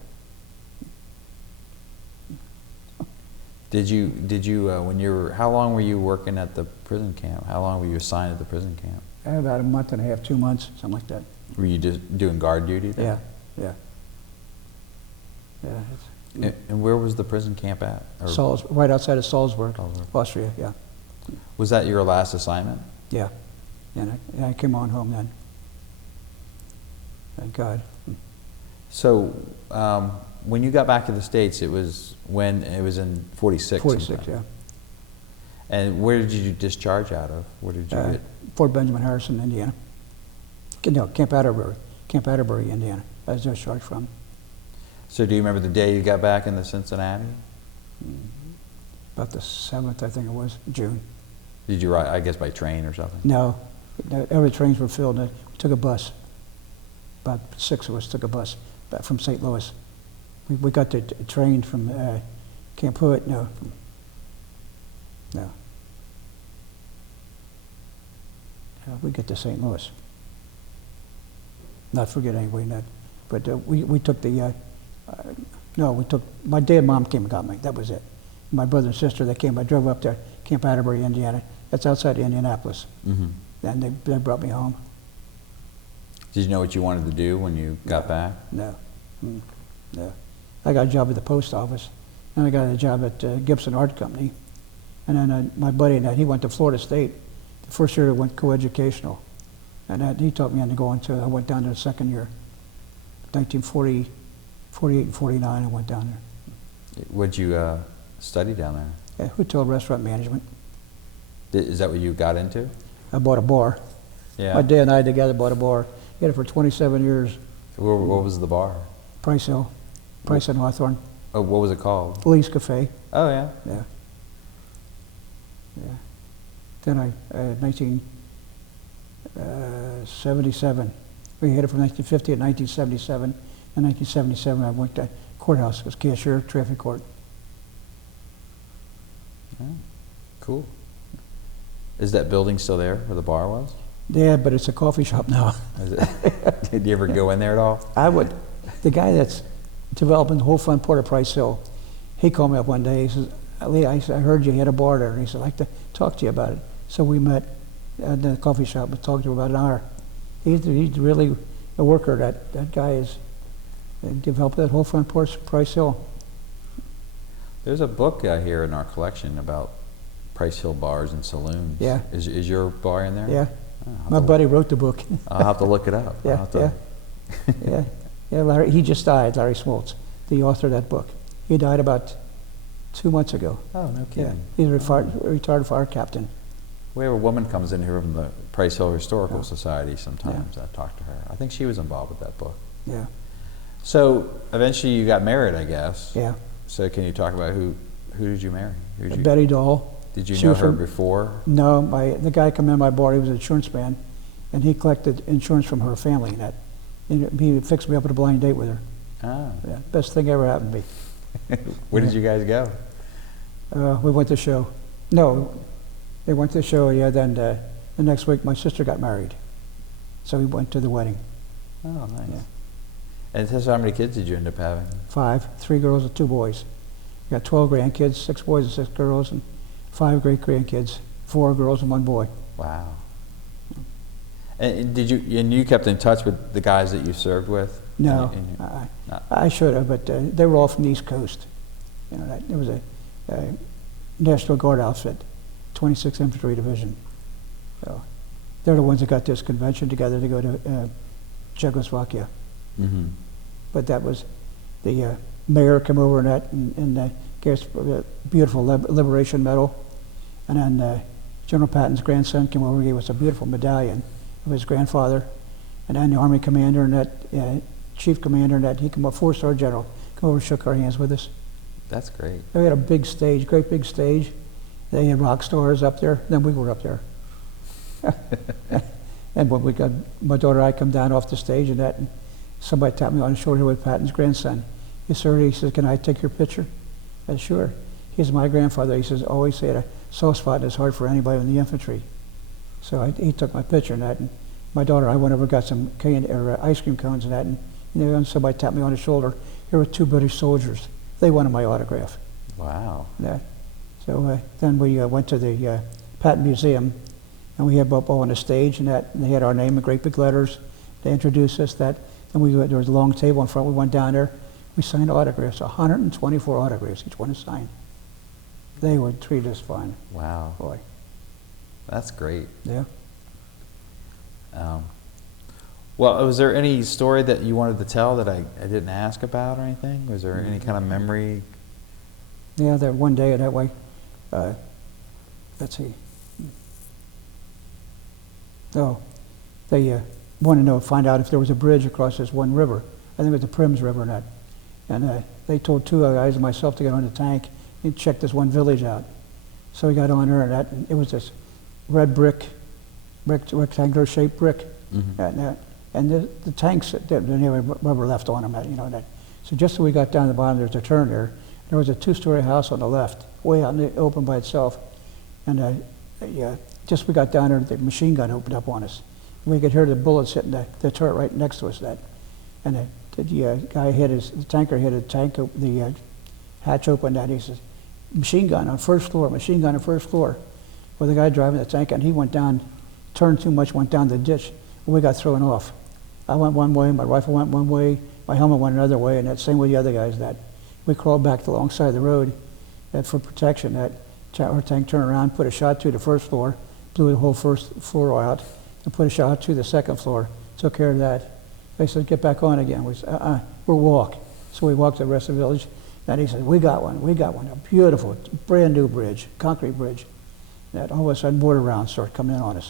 Did you, when you were, how long were you working at the prison camp? How long were you assigned at the prison camp? About a month and a half, 2 months, something like that. Were you just doing guard duty then? Yeah. And where was the prison camp at? Or Right outside of Salzburg, Salzburg. Austria, yeah. was that your last assignment? Yeah. And I came on home then. Thank God. So, when you got back to the States, it was in 46? 46, yeah. And where did you discharge out of? Where did you get? Fort Benjamin Harrison, Indiana. No, Camp Atterbury, Indiana. I was discharged from. So do you remember the day you got back into Cincinnati? About the 7th, I think it was, June. Did you ride, I guess, by train or something? No, every trains were filled. We took a bus. About 6 of us took a bus back from St. Louis. We got the train from Camp Hood. No. We get to St. Louis. Not forget anyway, but we took the, my dad and mom came and got me, that was it. My brother and sister, they came, I drove up to Camp Atterbury, Indiana. That's outside Indianapolis. Mm-hmm. And they brought me home. Did you know what you wanted to do when you got back? No. No. I got a job at the post office, and I got a job at Gibson Art Company. And then my buddy, he went to Florida State. The first year I went coeducational. And he taught me into going to, I went down there the second year. 1940, 48 and 49, I went down there. What'd you study down there? Hotel restaurant management. Is that what you got into? I bought a bar. Yeah. My dad and I together bought a bar. We had it for 27 years. What was the bar? Price Hill. Price and Hawthorne. Oh, what was it called? Police Cafe. Oh, yeah. Yeah. Then 1977. We had it from 1950 to 1977. In 1977, I went to courthouse as cashier, traffic court. Oh, cool. Is that building still there where the bar was? Yeah, but it's a coffee shop now. Is it? Did you ever go in there at all? I would. The guy that's developing the whole front part of Price Hill, he called me up one day. He says, "Lee, I heard you had a bar there." And he said, "I'd like to talk to you about it." So we met at the coffee shop and talked to him about an hour. He's really a worker. That guy is developed that whole front part of Price Hill. There's a book here in our collection about Price Hill bars and saloons. Yeah. Is your bar in there? Yeah. My buddy wrote the book. I'll have to look it up. Yeah. Larry, he just died, Larry Smoltz, the author of that book. He died about 2 months ago. Oh, no kidding. Yeah. He's a retired fire captain. We have a woman comes in here from the Price Hill Historical Society sometimes. I talk to her. I think she was involved with that book. Yeah. So eventually you got married, I guess. Yeah. So can you talk about who did you marry? Betty Dahl. Did you know her before? No, the guy come in my bar, he was an insurance man, and he collected insurance from her family. And he fixed me up at a blind date with her. Ah. Yeah, best thing ever happened to me. Where did you guys go? We went to the show. No, they went to the show, yeah, then the next week my sister got married. So we went to the wedding. Oh, nice. Yeah. And tell us, how many kids did you end up having? 5, 3 girls and 2 boys. We got 12 grandkids, 6 boys and 6 girls, and 5 great-grandkids, 4 girls and 1 boy. Wow. And you kept in touch with the guys that you served with? No, I should have, but they were all from the East Coast. You know, it was a National Guard outfit, 26th Infantry Division. So they're the ones that got this convention together to go to Czechoslovakia. Mm-hmm. But that was the mayor came over and gave us a beautiful Liberation Medal, and then General Patton's grandson came over and gave us a beautiful medallion of his grandfather, and then the Army commander and that chief commander and that he came up, 4-star general, come over and shook our hands with us. That's great. We had a big stage, great big stage. They had rock stars up there. Then we were up there. And when we got my daughter and I come down off the stage and somebody tapped me on the shoulder with Patton's grandson. Yes, sir. He says, "Can I take your picture?" I said, "Sure." He's my grandfather. He says, always had a soft spot in his heart for anybody in the infantry. So he took my picture and my daughter and I went over and got some ice cream cones and somebody tapped me on the shoulder. Here were 2 British soldiers. They wanted my autograph. Wow. Yeah. So then we went to the Patton Museum, and we had up on the stage, and they had our name in great big letters. They introduced us. There was a long table in front. We went down there. We signed autographs, 124 autographs, each one is signed. They would treat us fine. Wow. Boy. That's great. Yeah. Well, was there any story that you wanted to tell that I didn't ask about or anything? Was there any kind of memory? Yeah, that one day that way, let's see. Oh, they wanted to find out if there was a bridge across this one river. I think it was the Prims River and that. And they told two guys and myself to get on the tank and check this one village out. So we got on there, and it was this red rectangular shaped brick. Mm-hmm. And the tanks, didn't have rubber left on them, that. So just as we got down to the bottom, there's a turn there. There was a two-story house on the left, way out in the open by itself. And just as we got down there, the machine gun opened up on us. We could hear the bullets hitting the turret right next to us. And the guy the tanker hit the hatch open. He says, machine gun on first floor, machine gun on first floor. Well, the guy driving the tank, and he went down, turned too much, went down the ditch. And we got thrown off. I went one way, my rifle went one way, my helmet went another way, and that same with the other guys. We crawled back to alongside the road for protection. Our tank turned around, put a shot through the first floor, blew the whole first floor out, and put a shot through the second floor. Took care of that. They said, get back on again. We said, we'll walk. So we walked the rest of the village. And he said, we got one, a beautiful, brand new bridge, concrete bridge. And all of a sudden, mortar rounds start coming in on us.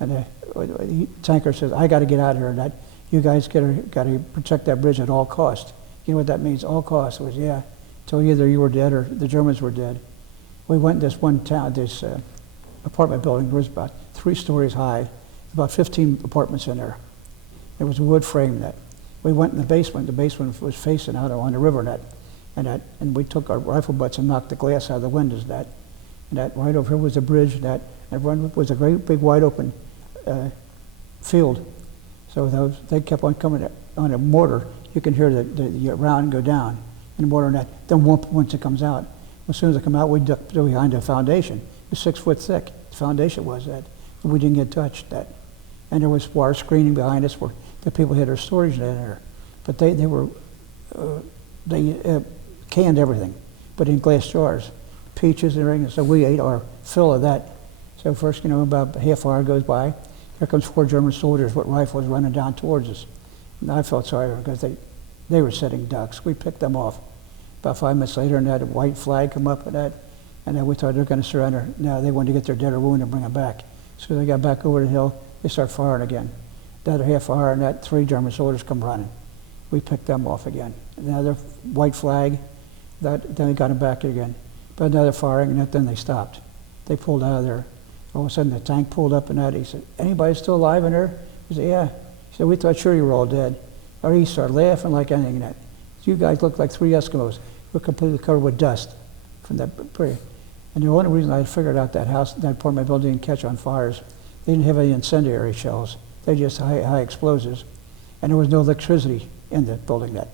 And the tanker says, I got to get out of here. And you guys got to protect that bridge at all costs. You know what that means, all costs? It was, yeah, till either you were dead or the Germans were dead. We went in this one town, this apartment building. It was about 3 stories high, about 15 apartments in there. There was a wood frame that. We went in the basement. The basement was facing out on the river net. And we took our rifle butts and knocked the glass out of the windows. And that right over here was a bridge. And everyone was a great big wide open field. So they kept on coming on a mortar. You can hear the round go down in the mortar net. Then once it comes out, as soon as it come out, we ducked behind the foundation. It was 6 foot thick. The foundation was that. We didn't get touched. And there was wire screening behind us where the people had their storage in there. But they canned everything, but in glass jars, peaches and everything. So we ate our fill of that. So first, about a half hour goes by. Here comes 4 German soldiers with rifles running down towards us. And I felt sorry because they were setting ducks. We picked them off. About 5 minutes later, and that white flag come up and then we thought they're going to surrender. Now they wanted to get their dead or wounded and bring them back. So they got back over the hill. They start firing again. Another half hour, and 3 German soldiers come running. We picked them off again. Another white flag. Then we got them back again. But another firing, and then they stopped. They pulled out of there. All of a sudden, the tank pulled up, and he said, "Anybody still alive in there?" We said, "Yeah." He said, "We thought sure you were all dead." Or he started laughing like anything. You guys look like 3 Eskimos. We're completely covered with dust from that prayer. And the only reason I had figured out that house, that apartment building didn't catch on fires, they didn't have any incendiary shells. They just high explosives, and there was no electricity in the building that.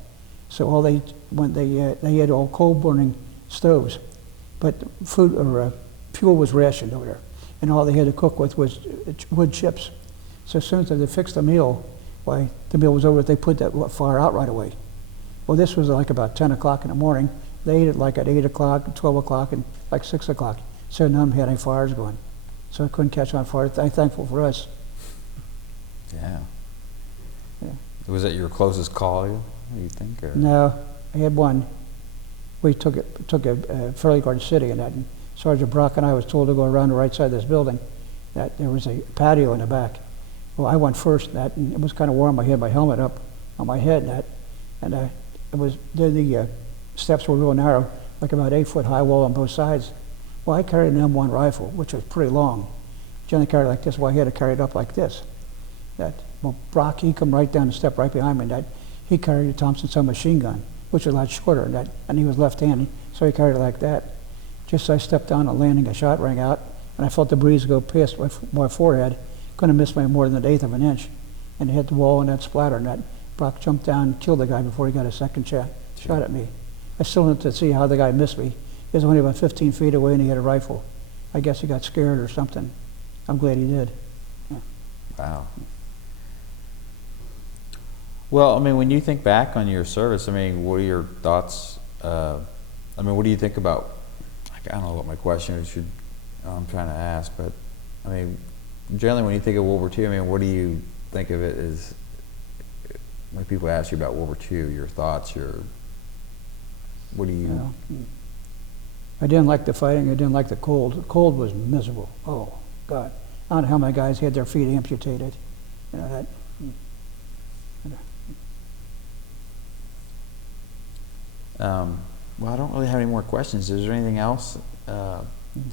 So they had all coal burning stoves, but food or fuel was rationed over there, and all they had to cook with was wood chips. So as soon as they fixed the meal, the meal was over. They put that fire out right away. Well, this was like about 10 o'clock in the morning. They ate it like at 8 o'clock, 12 o'clock, and like 6 o'clock. So none of them had any fires going. So it couldn't catch on fire. I'm thankful for us. Yeah. Was that your closest call, you think? Or? No, I had one. We took a Fairleigh Garden City, and Sergeant Brock and I was told to go around the right side of this building. That there was a patio in the back. Well, I went first, and it was kind of warm. I had my helmet up on my head, and it was the steps were real narrow, like about 8 foot high wall on both sides. Well, I carried an M1 rifle, which was pretty long. Generally carried like this. Well, I had to carry it up like this. Well, Brock, he come right down the step right behind me. He carried a Thompson submachine gun, which was a lot shorter, and he was left-handed, so he carried it like that. Just as I stepped down on landing, a shot rang out, and I felt the breeze go past my forehead. Couldn't have missed me more than 1/8 of an inch, and it hit the wall and that splatter. And Brock jumped down and killed the guy before he got a second shot at me. I still wanted to see how the guy missed me. He was only about 15 feet away and he had a rifle. I guess he got scared or something. I'm glad he did. Wow. Well, I mean, when you think back on your service, I mean, what are your thoughts? I mean, what do you think about? I don't know what my question is. I'm trying to ask, but I mean, generally, when you think of World War II, I mean, what do you think of it as? When people ask you about World War II, your thoughts, what do you? I didn't like the fighting. I didn't like the cold. The cold was miserable. Oh God! I don't know how my guys had their feet amputated. You know that. Well, I don't really have any more questions. Is there anything else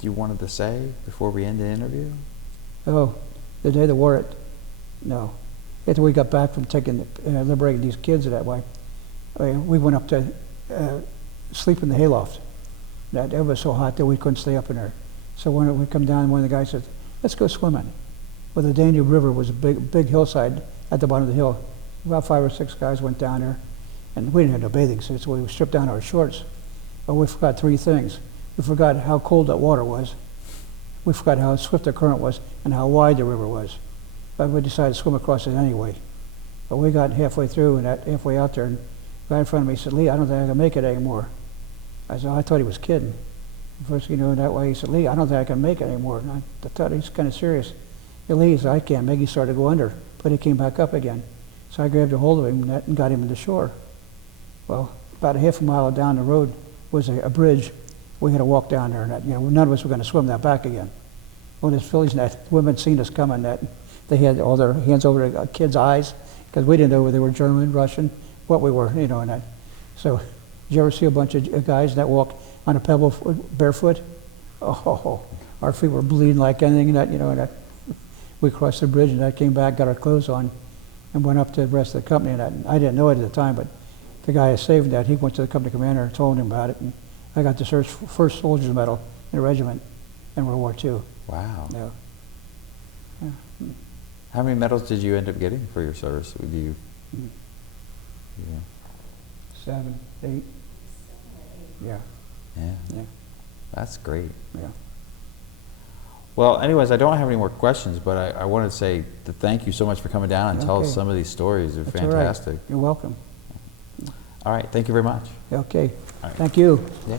you wanted to say before we end the interview? Oh, the day the war, no. After we got back from taking, liberating these kids that way, we went up to sleep in the hayloft. It was so hot that we couldn't stay up in there. So when we come down, one of the guys says, "Let's go swimming." Well, the Danube River was a big hillside at the bottom of the hill. About 5 or 6 guys went down there, and we didn't have no bathing suits, so we stripped down our shorts. But we forgot 3 things. We forgot how cold that water was. We forgot how swift the current was and how wide the river was. But we decided to swim across it anyway. But we got halfway through, and halfway out there, and the guy in front of me said, "Lee, I don't think I can make it anymore." I said, I thought he was kidding. First, that way, he said, "Lee, I don't think I can make it anymore." And I thought he's kind of serious. Hey, Lee, he said, "I can't make it." He started to go under, but he came back up again. So I grabbed a hold of him and got him to shore. Well, about a half a mile down the road was a bridge. We had to walk down there, and none of us were going to swim that back again. Well, this Phillies net, women seen us coming, they had all their hands over the kids' eyes, because we didn't know whether they were German, Russian, what we were, and that. So, did you ever see a bunch of guys that walk on a pebble barefoot? Oh, our feet were bleeding like anything, and that. We crossed the bridge, and that came back, got our clothes on, and went up to the rest of the company. And I didn't know it at the time, but the guy who saved that, he went to the company commander and told him about it, and I got the first soldier's medal in the regiment in World War II. Wow. Yeah. How many medals did you end up getting for your service? Would you? Yeah. 7, 8. Yeah. Yeah. That's great. Yeah. Well, anyways, I don't have any more questions, but I wanted to say thank you so much for coming down and tell us some of these stories. They're fantastic. All right. You're welcome. All right. Thank you very much. Okay. All right. Thank you. Yeah.